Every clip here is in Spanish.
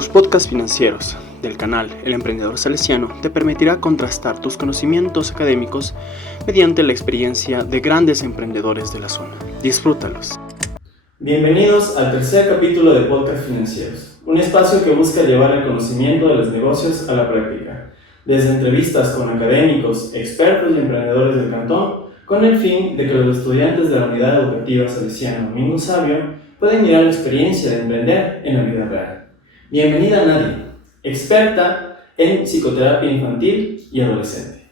Los podcasts financieros del canal El Emprendedor Salesiano te permitirá contrastar tus conocimientos académicos mediante la experiencia de grandes emprendedores de la zona. Disfrútalos. Bienvenidos al tercer capítulo de Podcast Financieros, un espacio que busca llevar el conocimiento de los negocios a la práctica, desde entrevistas con académicos, expertos y emprendedores del cantón, con el fin de que los estudiantes de la Unidad Educativa Salesiana Domingo Sabio puedan llevar la experiencia de emprender en la vida real. Bienvenida Nadia, experta en psicoterapia infantil y adolescente.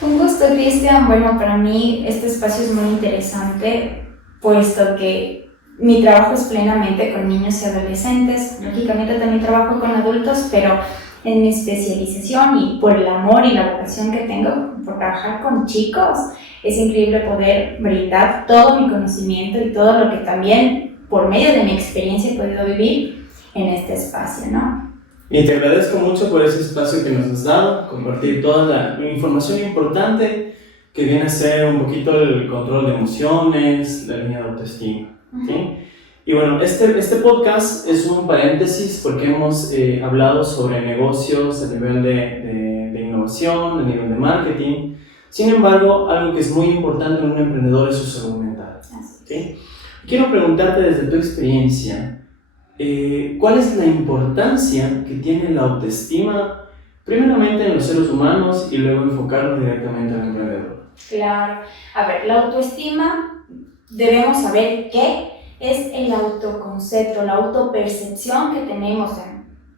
Un gusto, Cristian. Bueno, para mí este espacio es muy interesante, puesto que mi trabajo es plenamente con niños y adolescentes. Lógicamente también trabajo con adultos, pero en mi especialización y por el amor y la vocación que tengo por trabajar con chicos, es increíble poder brindar todo mi conocimiento y todo lo que también por medio de mi experiencia he podido vivir en este espacio, ¿no? Y te agradezco mucho por ese espacio que nos has dado, compartir toda la información importante que viene a ser un poquito el control de emociones, la línea de autoestima, ¿sí? Y bueno, este podcast es un paréntesis porque hemos hablado sobre negocios a nivel de innovación, a nivel de marketing. Sin embargo, algo que es muy importante en un emprendedor es su salud mental, ¿sí? Quiero preguntarte desde tu experiencia, ¿cuál es la importancia que tiene la autoestima, primeramente en los seres humanos y luego enfocarlo directamente al emprendedor? Claro. A ver, la autoestima, debemos saber qué es el autoconcepto, la autopercepción que tenemos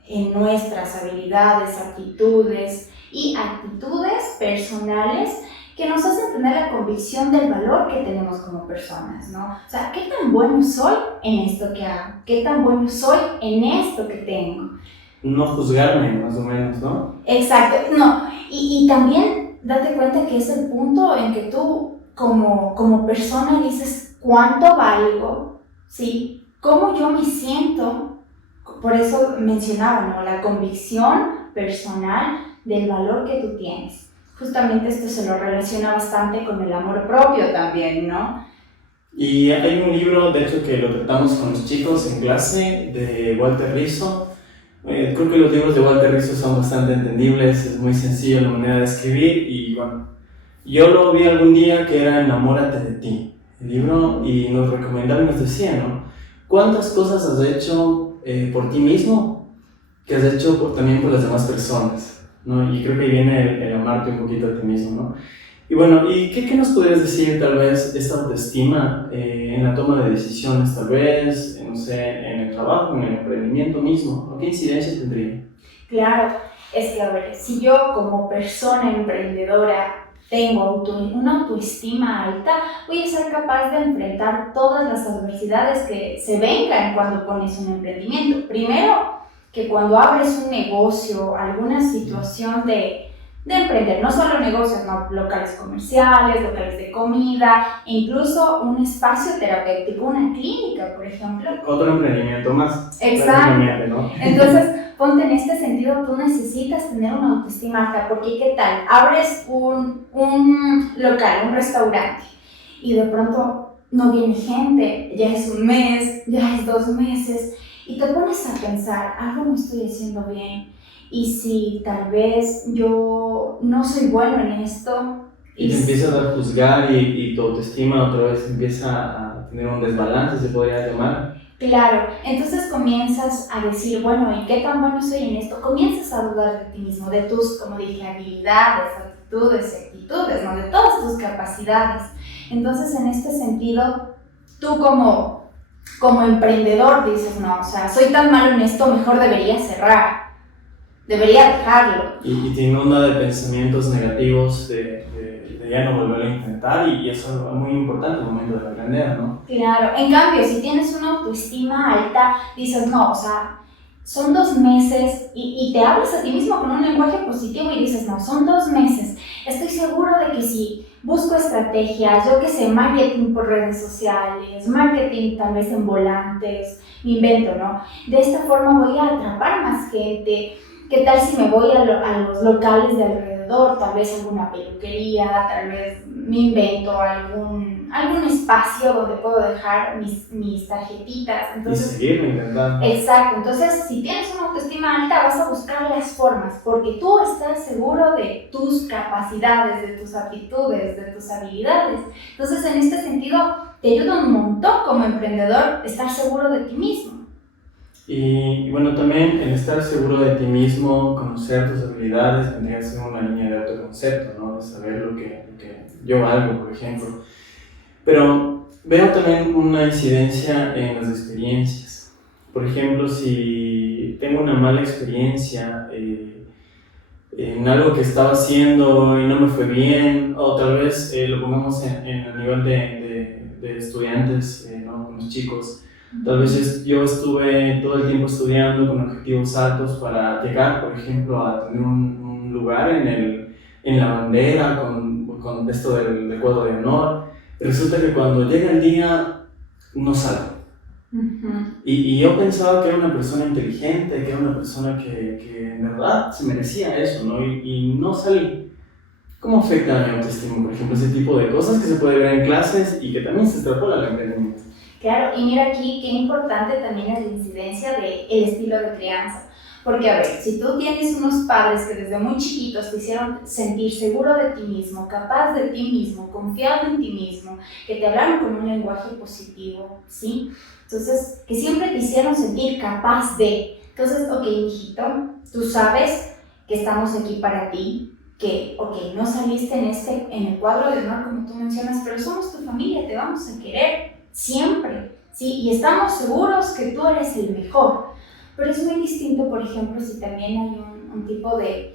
en nuestras habilidades, aptitudes y actitudes personales que nos hacen tener la convicción del valor que tenemos como personas, ¿no? O sea, ¿qué tan bueno soy en esto que hago? ¿Qué tan bueno soy en esto que tengo? No juzgarme, más o menos, ¿no? Exacto, no. Y también date cuenta que es el punto en que tú como persona dices cuánto valgo, ¿sí? Cómo yo me siento. Por eso mencionaba, ¿no? La convicción personal del valor que tú tienes. Justamente esto se lo relaciona bastante con el amor propio también, ¿no? Y hay un libro, de hecho, que lo tratamos con los chicos en clase, de Walter Rizzo. Creo que los libros de Walter Rizzo son bastante entendibles, es muy sencillo la manera de escribir y bueno, yo lo vi algún día que era Enamórate de ti, el libro, y nos recomendaba y nos decía, ¿no? ¿Cuántas cosas has hecho por ti mismo que has hecho también por las demás personas? ¿No? Y creo que ahí viene el amarte un poquito a ti mismo, ¿no? Y bueno, ¿y qué nos podrías decir tal vez de esta autoestima en la toma de decisiones, tal vez, no sé, en el trabajo, en el emprendimiento mismo? ¿Qué incidencia tendría? Claro, es que a ver, si yo como persona emprendedora tengo una autoestima alta, voy a ser capaz de enfrentar todas las adversidades que se vengan cuando pones un emprendimiento. Primero, que cuando abres un negocio, alguna situación de emprender, no solo negocios, no, locales comerciales, locales de comida, incluso un espacio terapéutico, una clínica, por ejemplo. Otro emprendimiento más. Exacto. ¿No? Entonces, ponte en este sentido, tú necesitas tener una autoestima alta, porque ¿qué tal? Abres un local, un restaurante, y de pronto no viene gente, ya es un mes, ya es 2 meses, y te pones a pensar, algo no estoy haciendo bien, y si tal vez yo no soy bueno en esto. Y te empiezas a juzgar y tu autoestima otra vez empieza a tener un desbalance, se podría llamar. Claro, entonces comienzas a decir, bueno, ¿y qué tan bueno soy en esto? Comienzas a dudar de ti mismo, de tus, como dije, habilidades, aptitudes, actitudes, ¿no? De todas tus capacidades. Entonces, en este sentido, tú como emprendedor dices, no, o sea, soy tan malo en esto, mejor debería cerrar, debería dejarlo. Y te inunda de pensamientos negativos, de ya no volver a intentar, y eso es muy importante en el momento de aprender, ¿no? Claro, en cambio, si tienes una autoestima alta, dices, no, o sea, son 2 meses, y te hablas a ti mismo con un lenguaje positivo y dices, no, son 2 meses, estoy seguro de que si busco estrategias, yo que sé, marketing por redes sociales, marketing tal vez en volantes, me invento, ¿no? De esta forma voy a atrapar más gente. ¿Qué tal si me voy a los locales de alrededor alrededor, tal vez alguna peluquería, tal vez me invento algún espacio donde puedo dejar mis tarjetitas. Entonces, y seguirlo intentando. exacto, entonces si tienes una autoestima alta vas a buscar las formas, porque tú estás seguro de tus capacidades, de tus aptitudes, de tus habilidades. Entonces en este sentido te ayuda un montón como emprendedor estar seguro de ti mismo. Y bueno, también el estar seguro de ti mismo, conocer tus habilidades, tendría que ser una línea de autoconcepto, ¿no? De saber lo que yo valgo, por ejemplo. Pero veo también una incidencia en las experiencias. Por ejemplo, si tengo una mala experiencia en algo que estaba haciendo y no me fue bien, o tal vez lo pongamos en el nivel de estudiantes, ¿no? Con los chicos. Tal vez yo estuve todo el tiempo estudiando con objetivos altos para llegar, por ejemplo, a tener un lugar en la bandera con esto del cuadro de honor. Resulta que cuando llega el día no salgo. Y yo pensaba que era una persona inteligente, que era una persona que en verdad se merecía eso, ¿no? Y no salí. ¿Cómo afecta a mi autoestima, por ejemplo, ese tipo de cosas que se puede ver en clases y que también se extrapola al emprendimiento? Claro, y mira aquí qué importante también es la incidencia del estilo de crianza. Porque a ver, si tú tienes unos padres que desde muy chiquitos te hicieron sentir seguro de ti mismo, capaz de ti mismo, confiado en ti mismo, que te hablaron con un lenguaje positivo, ¿sí? Entonces, que siempre te hicieron sentir capaz de. Entonces, ok, hijito, tú sabes que estamos aquí para ti, que, ok, no saliste en el cuadro de honor como tú mencionas, pero somos tu familia, te vamos a querer siempre, ¿sí? Y estamos seguros que tú eres el mejor. Pero es muy distinto, por ejemplo, si también hay un tipo de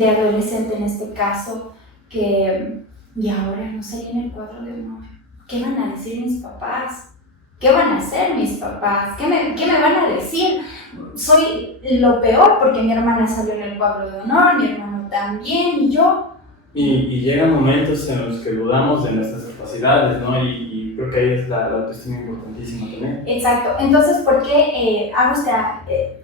adolescente en este caso que, y ahora no salí en el cuadro de honor. ¿Qué van a decir mis papás? ¿Qué van a hacer mis papás? ¿Qué me van a decir? Soy lo peor porque mi hermana salió en el cuadro de honor, mi hermano también, y yo. Y llegan momentos en los que dudamos de nuestras capacidades, ¿no? Y creo que ahí es la autoestima importantísima también. Exacto. Entonces, ¿por qué hago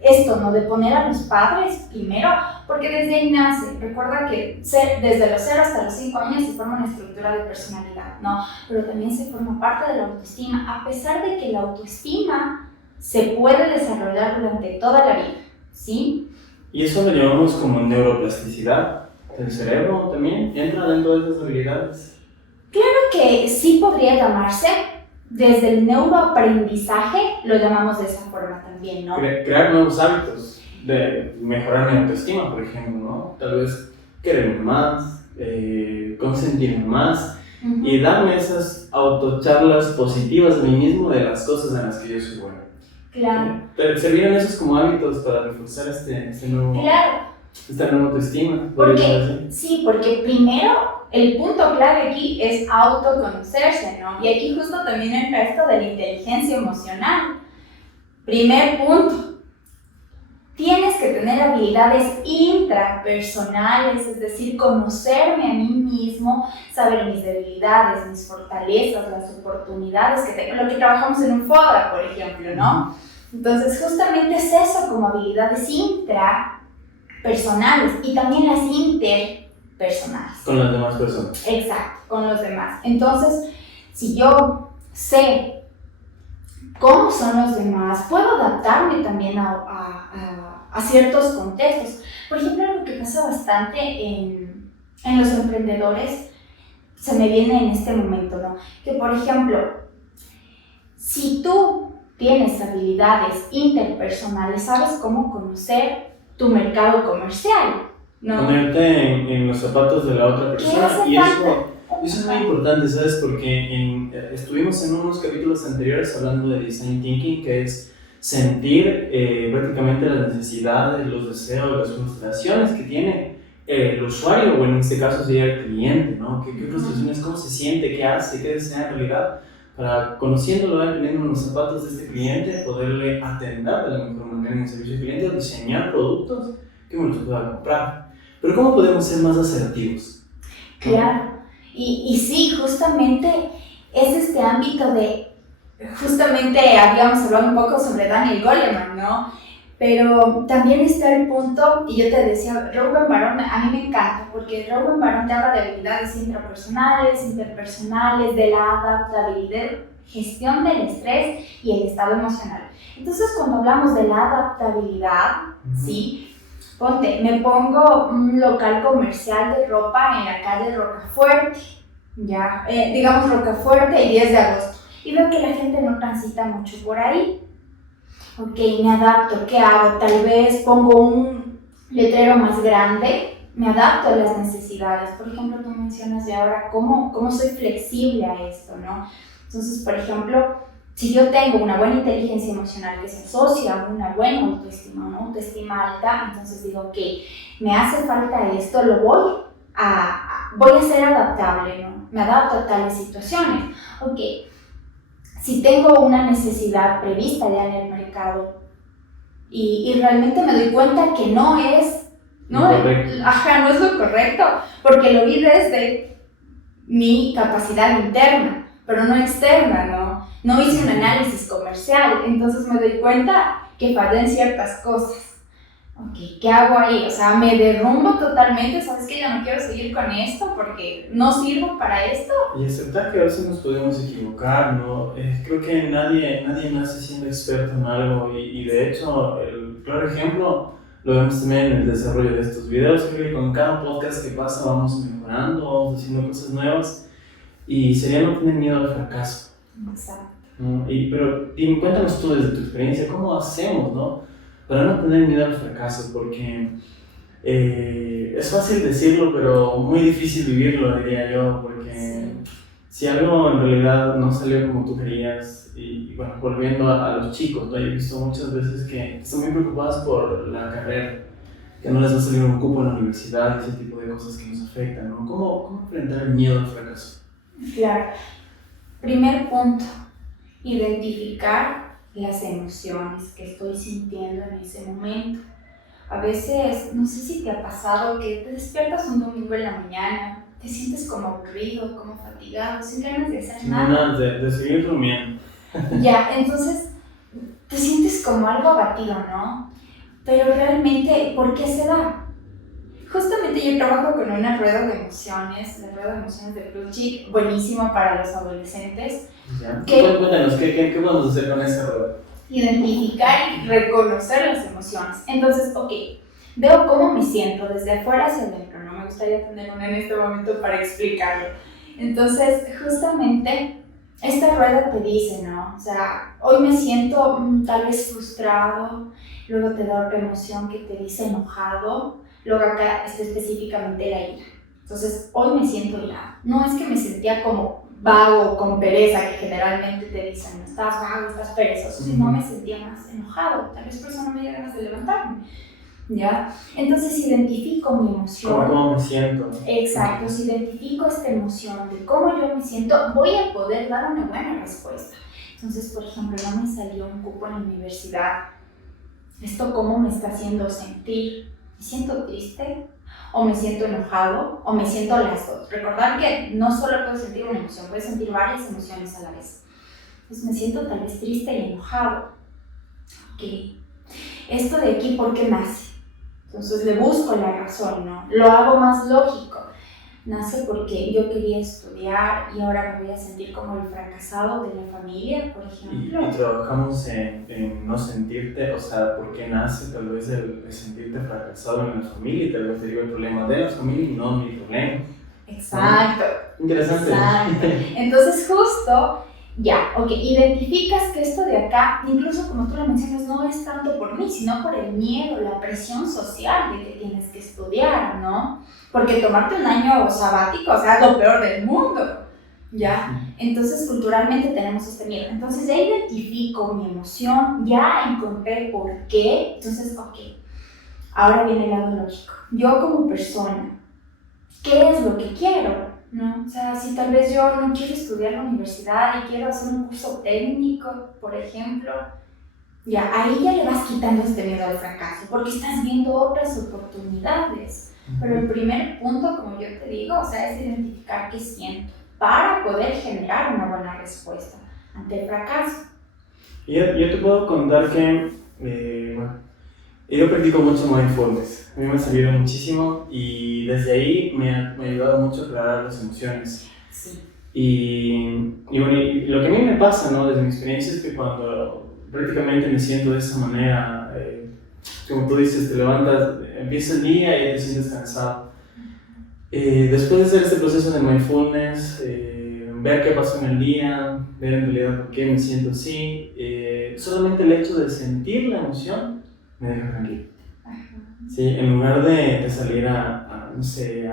esto, ¿no? De poner a los padres primero? Porque desde ahí nace. Recuerda que desde los 0 hasta los 5 años se forma una estructura de personalidad, ¿no? Pero también se forma parte de la autoestima, a pesar de que la autoestima se puede desarrollar durante toda la vida, ¿sí? Y eso lo llamamos como neuroplasticidad del cerebro también. ¿Entra dentro de esas habilidades? Claro que sí podría llamarse. Desde el neuroaprendizaje lo llamamos de esa forma también, ¿no? Crear nuevos hábitos, de mejorar mi autoestima, por ejemplo, ¿no? Tal vez quererme más, consentirme más y darme esas autocharlas positivas de mí mismo de las cosas en las que yo soy bueno. Claro. ¿Servirían esos como hábitos para reforzar este nuevo... Claro. Esta nueva autoestima? Porque primero el punto clave aquí es autoconocerse, ¿no? Y aquí justo también entra esto de la inteligencia emocional. Primer punto, tienes que tener habilidades intrapersonales, es decir, conocerme a mí mismo, saber mis debilidades, mis fortalezas, las oportunidades que tengo, lo que trabajamos en un FODA, por ejemplo, ¿no? Entonces justamente es eso, como habilidades intrapersonales y también las interpersonales. Con las demás personas. Exacto, con los demás. Entonces, si yo sé cómo son los demás, puedo adaptarme también a ciertos contextos. Por ejemplo, algo que pasa bastante en los emprendedores, se me viene en este momento, ¿no? Que, por ejemplo, si tú tienes habilidades interpersonales, sabes cómo conocer tu mercado comercial, ¿no? Ponerte en los zapatos de la otra persona. Y eso es muy importante, ¿sabes? Porque estuvimos en unos capítulos anteriores hablando de Design Thinking, que es sentir prácticamente las necesidades, los deseos, las frustraciones que tiene el usuario, o en este caso sería el cliente, ¿no? ¿Qué frustraciones, cómo se siente, qué hace, qué desea en realidad? Para, conociéndolo, teniendo los zapatos de este cliente, poderle atender de la mejor manera en el servicio al cliente o diseñar productos que me los pueda comprar. Pero ¿cómo podemos ser más asertivos? Claro, y sí, justamente es este ámbito de, justamente habíamos hablado un poco sobre Daniel Goleman, ¿no? Pero también está el punto, y yo te decía, Reuben Barón a mí me encanta, porque Reuben Barón te habla de habilidades intrapersonales, interpersonales, de la adaptabilidad, gestión del estrés y el estado emocional. Entonces, cuando hablamos de la adaptabilidad, ¿sí? Ponte, me pongo un local comercial de ropa en la calle Rocafuerte, ya, digamos Rocafuerte y 10 de agosto, y veo que la gente no transita mucho por ahí. Ok, me adapto, ¿qué hago? Tal vez pongo un letrero más grande, me adapto a las necesidades. Por ejemplo, tú mencionas de ahora cómo soy flexible a esto, ¿no? Entonces, por ejemplo, si yo tengo una buena inteligencia emocional que se asocia a una buena autoestima, una autoestima alta, entonces digo, ok, me hace falta esto, voy a ser adaptable, ¿no? Me adapto a tales situaciones. Ok, si tengo una necesidad prevista ya en el mercado y realmente me doy cuenta que no es lo correcto, porque lo vi desde mi capacidad interna, pero no externa, ¿no? No hice un análisis comercial, entonces me doy cuenta que fallé en ciertas cosas. Ok, ¿qué hago ahí? O sea, me derrumbo totalmente, ¿sabes qué? Ya no quiero seguir con esto porque no sirvo para esto. Y aceptar que a veces nos podemos equivocar, ¿no? Creo que nadie nace siendo experto en algo y de hecho el claro ejemplo lo vemos también en el desarrollo de estos videos. Creo que con cada podcast que pasa vamos mejorando, vamos haciendo cosas nuevas y sería no tener miedo al fracaso. Exacto. ¿No? Pero cuéntanos tú desde tu experiencia, ¿cómo hacemos, no? Para no tener miedo al fracaso, porque es fácil decirlo, pero muy difícil vivirlo, diría yo, porque si algo en realidad no salió como tú querías, y bueno, volviendo a los chicos, ¿no? Yo he visto muchas veces que están muy preocupadas por la carrera, que no les va a salir un cupo en la universidad, ese tipo de cosas que nos afectan, ¿no? ¿Cómo enfrentar el miedo al fracaso? Claro. Primer punto, identificar las emociones que estoy sintiendo en ese momento. A veces, no sé si te ha pasado que te despiertas un domingo en la mañana, te sientes como aburrido, como fatigado, sin ganas de hacer nada. De seguir durmiendo. Ya, entonces te sientes como algo abatido, ¿no? Pero realmente, ¿por qué se da? Justamente yo trabajo con una rueda de emociones, la rueda de emociones de Plutchik, buenísimo para los adolescentes. ¿Ya? Cuéntanos, ¿qué podemos hacer con esa rueda? Identificar y reconocer las emociones. Entonces, ok, veo cómo me siento desde afuera hacia adentro, no me gustaría tener una en este momento para explicarlo. Entonces, justamente, esta rueda te dice, ¿no? O sea, hoy me siento tal vez frustrado, luego te da otra emoción que te dice enojado, luego acá está específicamente la ira. Entonces, hoy me siento irado. No es que me sentía como vago, con pereza, que generalmente te dicen, estás vago, estás perezoso, sino me sentía más enojado, tal vez por eso no me dio ganas de levantarme, ¿ya? Entonces identifico mi emoción. ¿Cómo me siento? Exacto, si identifico esta emoción de cómo yo me siento, voy a poder dar una buena respuesta. Entonces, por ejemplo, no me salió un cupo en la universidad, ¿esto cómo me está haciendo sentir? ¿Me siento triste? ¿O me siento enojado? ¿O me siento las dos? Recordar que no solo puedes sentir una emoción, puedes sentir varias emociones a la vez. Entonces me siento tal vez triste y enojado. Ok, esto de aquí, ¿por qué nace? Entonces le busco la razón, ¿no? Lo hago más lógico. Nace porque yo quería estudiar y ahora me voy a sentir como el fracasado de la familia, por ejemplo. Y trabajamos en no sentirte, o sea, ¿por qué nace tal vez el sentirte fracasado en la familia? Y tal vez te digo el problema de la familia y no mi problema. Exacto. Interesante. Exacto. Entonces justo, ya, ok, identificas que esto de acá, incluso como tú lo mencionas, no es tanto por mí, sino por el miedo, la presión social de que tienes que estudiar, ¿no? Porque tomarte un año sabático, o sea, es lo peor del mundo, ¿ya? Entonces, culturalmente tenemos este miedo. Entonces, ya identifico mi emoción, ya encontré por qué. Entonces, ok, ahora viene el lado lógico. Yo como persona, ¿qué es lo que quiero? ¿No? O sea, si tal vez yo no quiero estudiar en la universidad y quiero hacer un curso técnico, por ejemplo, ya, ahí ya le vas quitando este miedo al fracaso, porque estás viendo otras oportunidades. Pero el primer punto, como yo te digo, o sea, es identificar qué siento para poder generar una buena respuesta ante el fracaso. Yo te puedo contar que, bueno, Yo practico mucho mindfulness, a mí me ha servido muchísimo y desde ahí me ha ayudado mucho a aclarar las emociones. Sí. Y bueno, y lo que a mí me pasa, ¿no? Desde mi experiencia es que cuando prácticamente me siento de esa manera, como tú dices, te levantas, empieza el día y ya te sientes cansado. Después de hacer este proceso de mindfulness, ver qué pasó en el día, ver en realidad por qué me siento así, solamente el hecho de sentir la emoción me deja tranquilo. Sí, en lugar de salir no sé,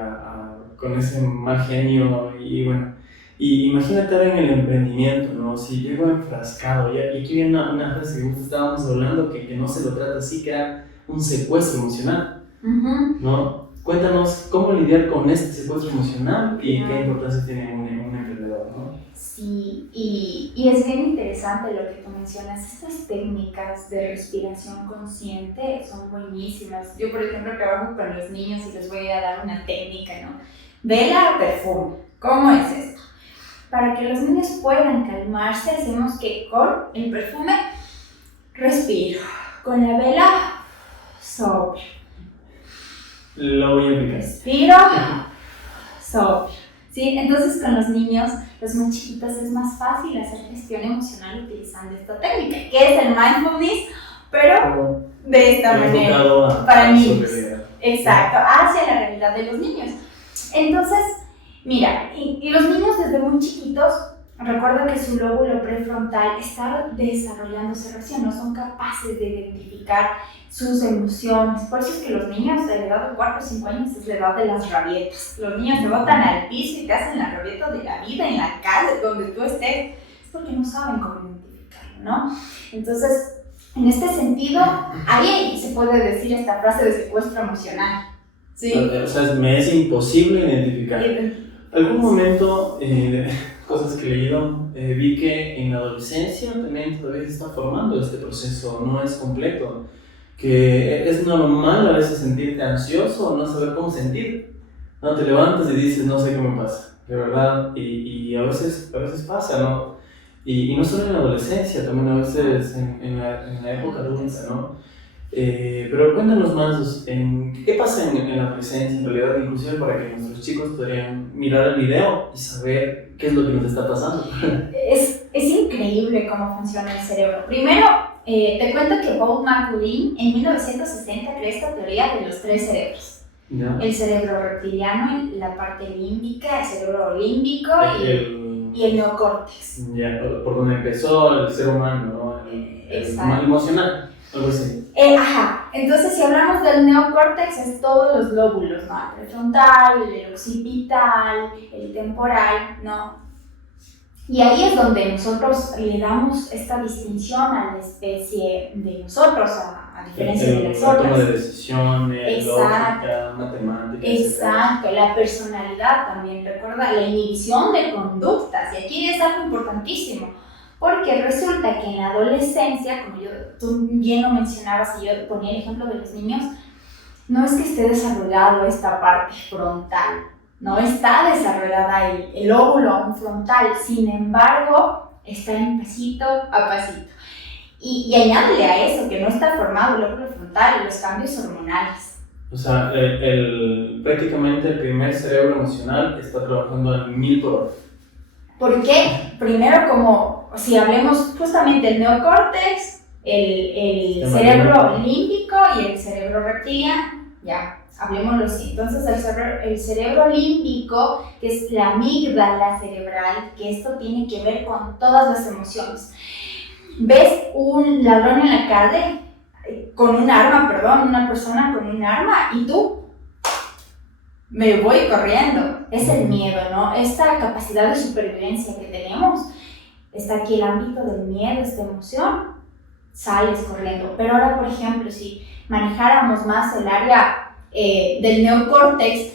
con ese mal genio y bueno, y imagínate ahora en el emprendimiento, ¿no? Si llego enfrascado, y aquí viene una frase que justo estábamos hablando, que no se lo trata así, que era un secuestro emocional, ¿no? Cuéntanos cómo lidiar con este secuestro emocional y qué importancia tiene un emprendedor, ¿no? Sí, y es bien interesante lo que tú mencionas. Estas técnicas de respiración consciente son buenísimas. Yo, por ejemplo, trabajo con los niños y les voy a dar una técnica, ¿no? Vela, perfume. ¿Cómo es esto? Para que los niños puedan calmarse, hacemos que con el perfume respiro, con la vela soplo. Lo voy a aplicar. Respiro, soplo. ¿Sí? Entonces con los niños, los más chiquitos, es más fácil hacer gestión emocional utilizando esta técnica, que es el mindfulness, pero de esta manera, para niños. Exacto, hacia la realidad de los niños. Entonces, mira, y los niños desde muy chiquitos, recuerda que su lóbulo prefrontal está desarrollándose recién, no son capaces de identificar sus emociones. Por eso es que los niños de la edad de 4 o 5 años es la edad de las rabietas. Los niños se botan al piso y te hacen la rabieta de la vida en la calle, donde tú estés. Es porque no saben cómo identificarlo, ¿no? Entonces, en este sentido, ahí se puede decir esta frase de secuestro emocional. ¿Sí? O sea, me es imposible identificar. Algún momento, cosas que he leído, vi que en la adolescencia también todavía se está formando este proceso, no es completo. Que es normal a veces sentirte ansioso o no saber cómo sentir. No te levantas y dices, no sé qué me pasa, de verdad, y a veces pasa, ¿no? Y no solo en la adolescencia, también a veces en la época adulta, ¿no? Pero cuéntanos más, ¿qué pasa en la adolescencia, en realidad, inclusive para que nuestros chicos podrían mirar el video y saber qué es lo que nos está pasando? Es increíble cómo funciona el cerebro. Primero, te cuento que Paul MacLean en 1960 creó esta teoría de los 3 cerebros. ¿Ya? El cerebro reptiliano, la parte límbica, el cerebro límbico y el neocórtex. Ya, por donde empezó el ser humano, ¿no? El mal emocional, algo así. Ajá, entonces si hablamos del neocórtex es todos los lóbulos, ¿no? El prefrontal, el occipital, el temporal, ¿no? Y ahí es donde nosotros le damos esta distinción a la especie de nosotros, a diferencia de las otras. La toma de decisiones, lógica, matemáticas. Exacto, la personalidad también, recuerda, la inhibición de conductas. Y aquí es algo importantísimo, porque resulta que en la adolescencia, como tú bien lo mencionabas y yo ponía el ejemplo de los niños, no es que esté desarrollado esta parte frontal. No está desarrollada el lóbulo frontal, sin embargo, está en pasito a pasito. Y añádele a eso que no está formado el lóbulo frontal y los cambios hormonales. O sea, prácticamente el primer cerebro emocional está trabajando al 1000 por hora. ¿Por qué? Primero, como si hablemos justamente del neocórtex, el cerebro límbico y el cerebro reptiliano, ya. Hablemoslo así. Entonces el cerebro límbico, que es la amígdala cerebral, que esto tiene que ver con todas las emociones. ¿Ves un ladrón en la calle con un arma, una persona con un arma y tú? Me voy corriendo. Es el miedo, ¿no? Esta capacidad de supervivencia que tenemos, está aquí el ámbito del miedo, esta emoción, sales corriendo. Pero ahora, por ejemplo, si manejáramos más el área del neocórtex,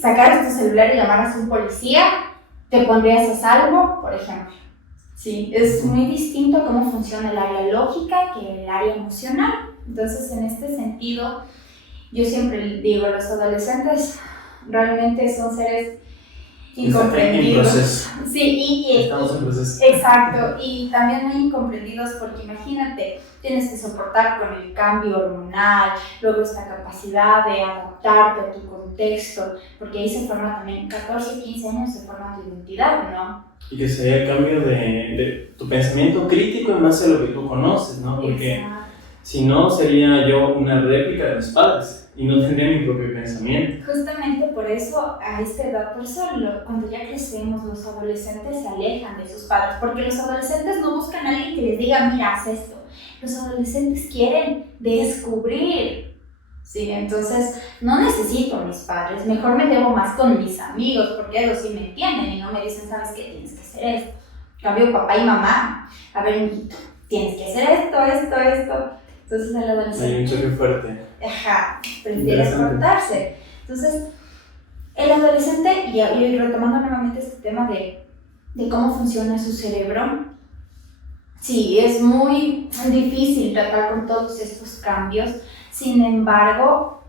sacaras tu celular y llamaras a un policía, te pondrías a salvo, por ejemplo. Sí, es muy distinto cómo funciona el área lógica que el área emocional. Entonces, en este sentido, yo siempre digo, los adolescentes realmente son seres incomprendidos. En proceso. Sí, Estamos en proceso. exacto, y también muy incomprendidos porque imagínate, tienes que soportar con el cambio hormonal, luego esta capacidad de adaptarte a tu contexto, porque ahí se forma también, 14, 15 años se forma tu identidad, ¿no? Y que sería el cambio de tu pensamiento crítico en base a lo que tú conoces, ¿no? Porque Exacto. si no, sería yo una réplica de mis padres y no tendría mi propio pensamiento. Justamente por eso, a esta edad, por eso cuando ya crecemos, los adolescentes se alejan de sus padres, porque los adolescentes no buscan a alguien que les diga, mira, haz esto. Los adolescentes quieren descubrir, ¿sí? Entonces, no necesito a mis padres, mejor me llevo más con mis amigos, porque ellos sí me entienden y no me dicen, ¿sabes qué? Tienes que hacer esto. En cambio, papá y mamá, a ver, mijito, tienes que hacer esto. Entonces, el adolescente... Hay un choque fuerte. Ajá, prefiere cortarse. Entonces, el adolescente, y retomando nuevamente este tema de cómo funciona su cerebro, sí, es muy difícil tratar con todos estos cambios. Sin embargo,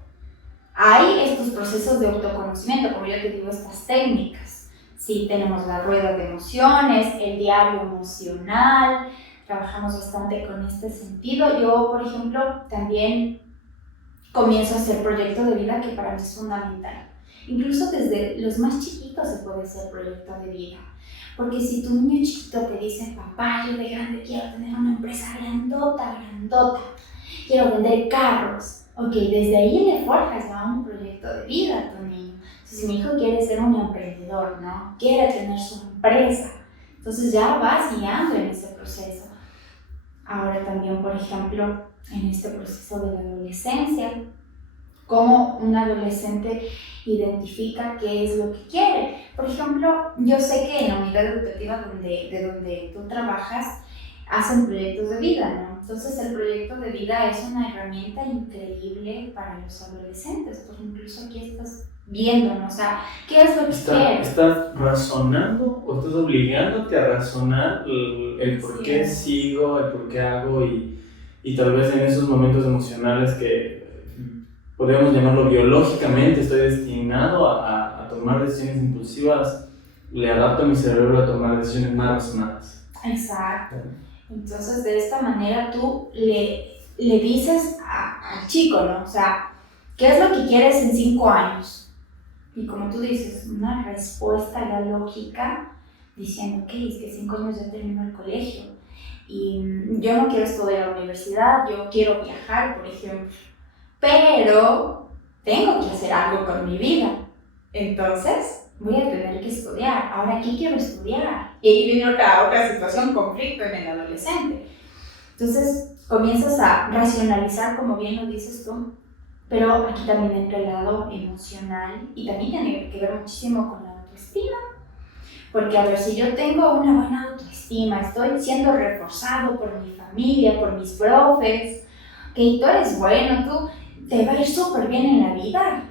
hay estos procesos de autoconocimiento, como yo te digo, estas técnicas. Sí, tenemos la rueda de emociones, el diario emocional, trabajamos bastante con este sentido. Yo, por ejemplo, también comienzo a hacer proyecto de vida que para mí es fundamental. Incluso desde los más chiquitos se puede hacer proyecto de vida. Porque si tu niño chiquito te dice, papá, yo de grande quiero tener una empresa grandota, quiero vender carros, ok, desde ahí le forjas ya un proyecto de vida a tu niño. Si mi hijo quiere ser un emprendedor, ¿no? Quiere tener su empresa, entonces ya vas guiando en ese proceso. Ahora también, por ejemplo, en este proceso de la adolescencia, cómo un adolescente identifica qué es lo que quiere. Por ejemplo, yo sé que en la unidad educativa de donde tú trabajas, hacen proyectos de vida, ¿no? Entonces el proyecto de vida es una herramienta increíble para los adolescentes, pues incluso aquí estás viendo, ¿no? O sea, ¿qué es lo que quieres? ¿Estás razonando o estás obligándote a razonar el por qué sigo, el por qué hago y tal vez en esos momentos emocionales que podríamos llamarlo biológicamente, estoy destinado a tomar decisiones impulsivas, le adapto a mi cerebro a tomar decisiones más razonadas? Exacto. Entonces, de esta manera tú le dices al chico, ¿no? O sea, ¿qué es lo que quieres en 5 años? Y como tú dices, una respuesta a la lógica diciendo, ok, es que 5 años ya termino el colegio y yo no quiero estudiar a la universidad, yo quiero viajar, por ejemplo, pero tengo que hacer algo con mi vida. Entonces, voy a tener que estudiar. Ahora, ¿qué quiero estudiar? Y ahí viene otra situación, conflicto en el adolescente. Entonces, comienzas a racionalizar, como bien lo dices tú, pero aquí también entra el lado emocional y también tiene que ver muchísimo con la autoestima. Porque, a ver, si yo tengo una buena autoestima, estoy siendo reforzado por mi familia, por mis profes, que tú eres bueno, tú te va a ir súper bien en la vida.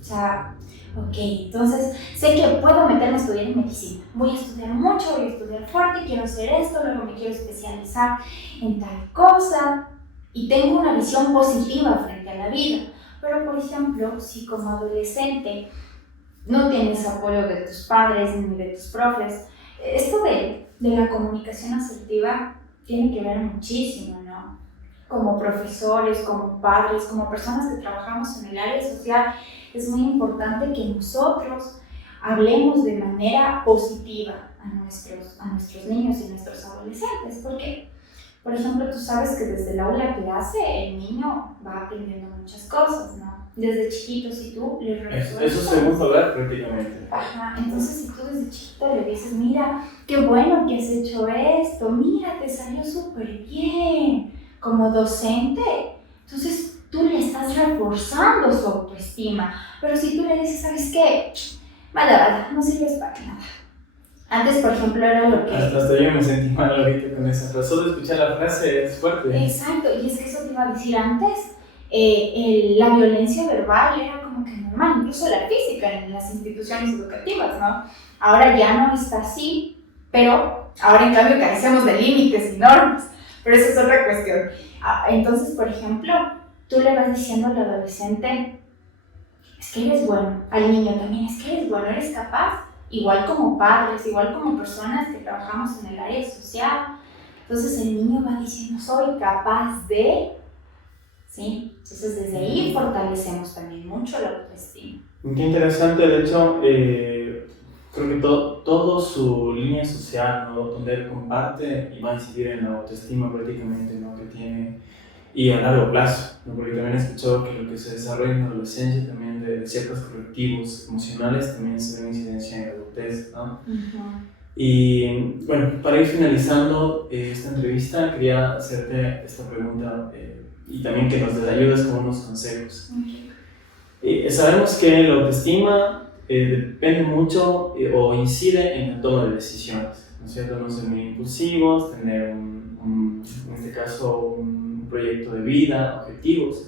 O sea, ok, entonces sé que puedo meterme a estudiar en medicina. Voy a estudiar mucho, voy a estudiar fuerte, quiero hacer esto, luego me quiero especializar en tal cosa. Y tengo una visión positiva frente a la vida. Pero, por ejemplo, si como adolescente no tienes apoyo de tus padres ni de tus profes, esto de la comunicación asertiva tiene que ver muchísimo, ¿no? Como profesores, como padres, como personas que trabajamos en el área social, es muy importante que nosotros hablemos de manera positiva a nuestros niños y nuestros adolescentes, porque, por ejemplo, tú sabes que desde el aula clase el niño va aprendiendo muchas cosas, ¿no? Desde chiquito, si tú le resuelves... Eso se gusta hablar prácticamente. Ajá, entonces si tú desde chiquito le dices, mira, qué bueno que has hecho esto, mira, te salió súper bien, como docente, entonces tú le estás reforzando su autoestima. Pero si tú le dices, ¿sabes qué? Vaya, no sirves para nada. Antes, por ejemplo, era lo que... Hasta yo me sentí mal ahorita con esa frase. Solo escuchar la frase es fuerte. Exacto, y es que eso te iba a decir antes. La violencia verbal era como que normal, incluso la física en las instituciones educativas, ¿no? Ahora ya no está así, pero ahora en cambio carecemos de límites y normas. Pero esa es otra cuestión. Entonces, por ejemplo, tú le vas diciendo al adolescente, es que eres bueno, al niño también, es que eres bueno, eres capaz, igual como padres, igual como personas que trabajamos en el área social. Entonces el niño va diciendo, soy capaz de, ¿sí? Entonces desde ahí fortalecemos también mucho la autoestima. Qué interesante, de hecho, creo que todo su línea social, ¿no? Donde él comparte y va a incidir en la autoestima prácticamente, ¿no? Que tiene, y a largo plazo, ¿no? Porque también he escuchado que lo que se desarrolla en la adolescencia también de ciertos correctivos emocionales también se ve incidencia en la adultez, ¿no? Y bueno, para ir finalizando esta entrevista, quería hacerte esta pregunta y también que nos ayudes con unos consejos. Sabemos que la autoestima depende mucho o incide en la toma de decisiones, ¿no es cierto? No ser muy impulsivos, tener en este caso un proyecto de vida, objetivos,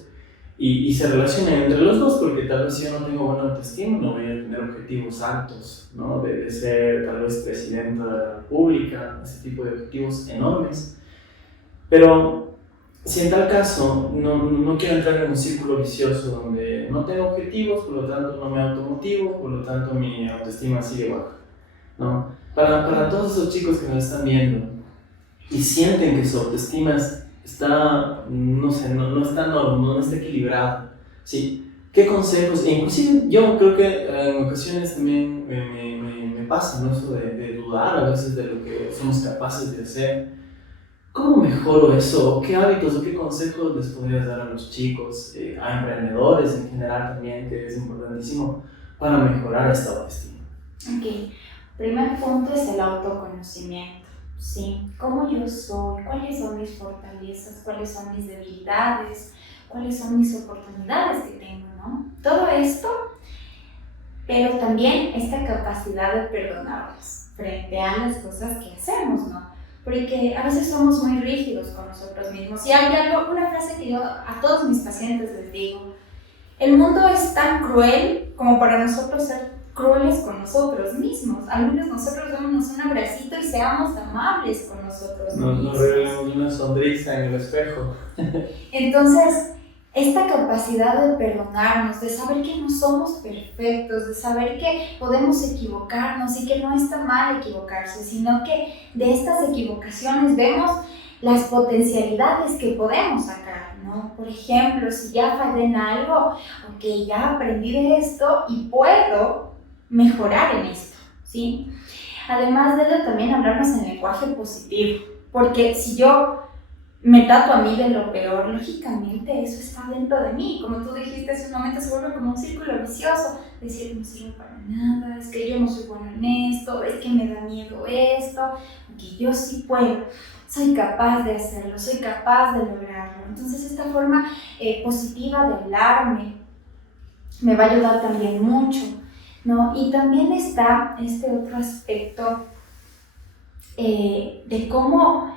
y se relacionan entre los dos, porque tal vez si yo no tengo buena autoestima no voy a tener objetivos altos, ¿no? De ser tal vez presidente de la república, ese tipo de objetivos enormes, pero si en tal caso no quiero entrar en un círculo vicioso donde no tengo objetivos, por lo tanto no me automotivo, por lo tanto mi autoestima sigue baja, ¿no? Para todos esos chicos que nos están viendo y sienten que su autoestima está, no sé, no está normal, no está equilibrada, ¿sí? ¿Qué consejos? E inclusive yo creo que en ocasiones también me pasa, ¿no? Eso de dudar a veces de lo que somos capaces de hacer. ¿Cómo mejoro eso? ¿Qué hábitos o qué consejos les podrías dar a los chicos, a emprendedores en general también, que es importantísimo para mejorar esta autoestima? Ok, primer punto es el autoconocimiento, ¿sí? ¿Cómo yo soy? ¿Cuáles son mis fortalezas? ¿Cuáles son mis debilidades? ¿Cuáles son mis oportunidades que tengo, no? Todo esto, pero también esta capacidad de perdonarnos frente a las cosas que hacemos, ¿no? Porque a veces somos muy rígidos con nosotros mismos. Y hay una frase que yo a todos mis pacientes les digo: el mundo es tan cruel como para nosotros ser crueles con nosotros mismos. Al menos nosotros démonos un abracito y seamos amables con nosotros mismos. Nos revelemos una sonrisa en el espejo. Entonces, esta capacidad de perdonarnos, de saber que no somos perfectos, de saber que podemos equivocarnos y que no está mal equivocarse, sino que de estas equivocaciones vemos las potencialidades que podemos sacar, ¿no? Por ejemplo, si ya fallé en algo, ok, ya aprendí de esto y puedo mejorar en esto, ¿sí? Además de ello, también hablarnos en lenguaje positivo, porque si yo me trato a mí de lo peor, lógicamente eso está dentro de mí. Como tú dijiste hace un momento, se vuelve como un círculo vicioso. Decir, no sirve para nada, es que yo no soy bueno en esto, es que me da miedo esto, aunque yo sí puedo, soy capaz de hacerlo, soy capaz de lograrlo. Entonces esta forma positiva de hablarme me va a ayudar también mucho, ¿no? Y también está este otro aspecto de cómo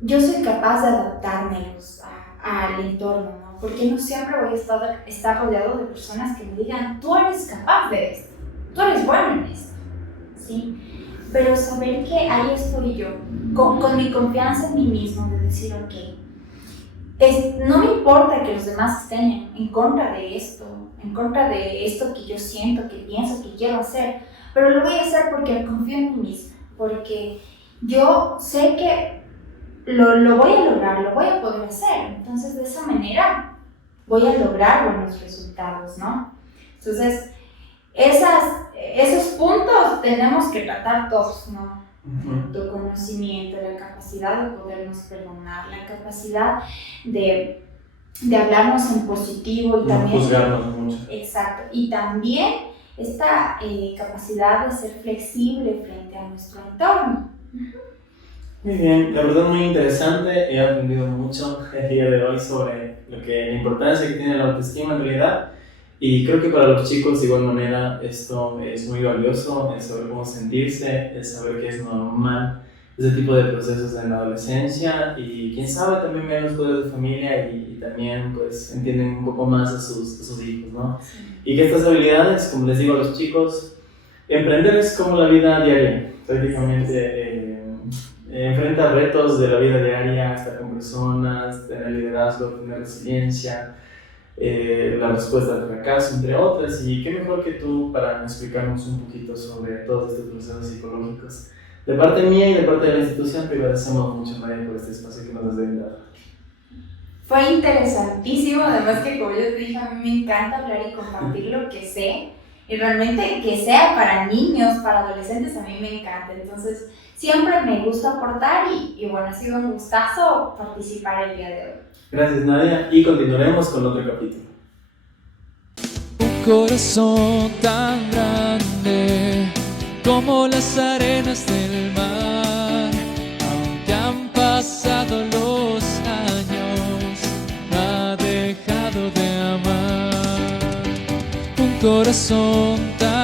yo soy capaz de adaptarme al entorno, ¿no? Porque no siempre voy a estar rodeado de personas que me digan, tú eres capaz de esto, tú eres bueno en esto, ¿sí? Pero saber que ahí estoy yo, con mi confianza en mí mismo, de decir, ok, no me importa que los demás estén en contra de esto que yo siento, que pienso, que quiero hacer, pero lo voy a hacer porque confío en mí misma, porque yo sé que lo voy a lograr, lo voy a poder hacer. Entonces, de esa manera voy a lograr buenos resultados, ¿no? Entonces, esos puntos tenemos que tratar todos, ¿no? Tu conocimiento, la capacidad de podernos perdonar, la capacidad de hablarnos en positivo y no también juzgarnos mucho. Exacto. Y también esta capacidad de ser flexible frente a nuestro entorno. Muy bien, la verdad muy interesante, he aprendido mucho el día de hoy sobre la importancia que tiene la autoestima en realidad, y creo que para los chicos de igual manera esto es muy valioso, el saber cómo sentirse, el saber que es normal ese tipo de procesos en la adolescencia, y quién sabe también ven los padres de familia y también pues entienden un poco más a sus hijos, ¿no? Sí. Y que estas habilidades, como les digo a los chicos, emprender es como la vida diaria, prácticamente enfrenta retos de la vida diaria, estar con personas, tener liderazgo, tener resiliencia, la respuesta al fracaso, entre otras. Y qué mejor que tú para explicarnos un poquito sobre todos estos procesos psicológicos. De parte mía y de parte de la institución, te agradecemos mucho, María, por este espacio que nos has brindado. Fue interesantísimo, además que como yo te dije, a mí me encanta hablar y compartir lo que sé. Y realmente que sea para niños, para adolescentes, a mí me encanta. Entonces, siempre me gusta aportar y bueno, ha sido un gustazo participar el día de hoy. Gracias, Nadia, y continuaremos con otro capítulo. Un corazón tan grande como las arenas del mar, aunque han pasado los años, no ha dejado de amar. Un corazón tan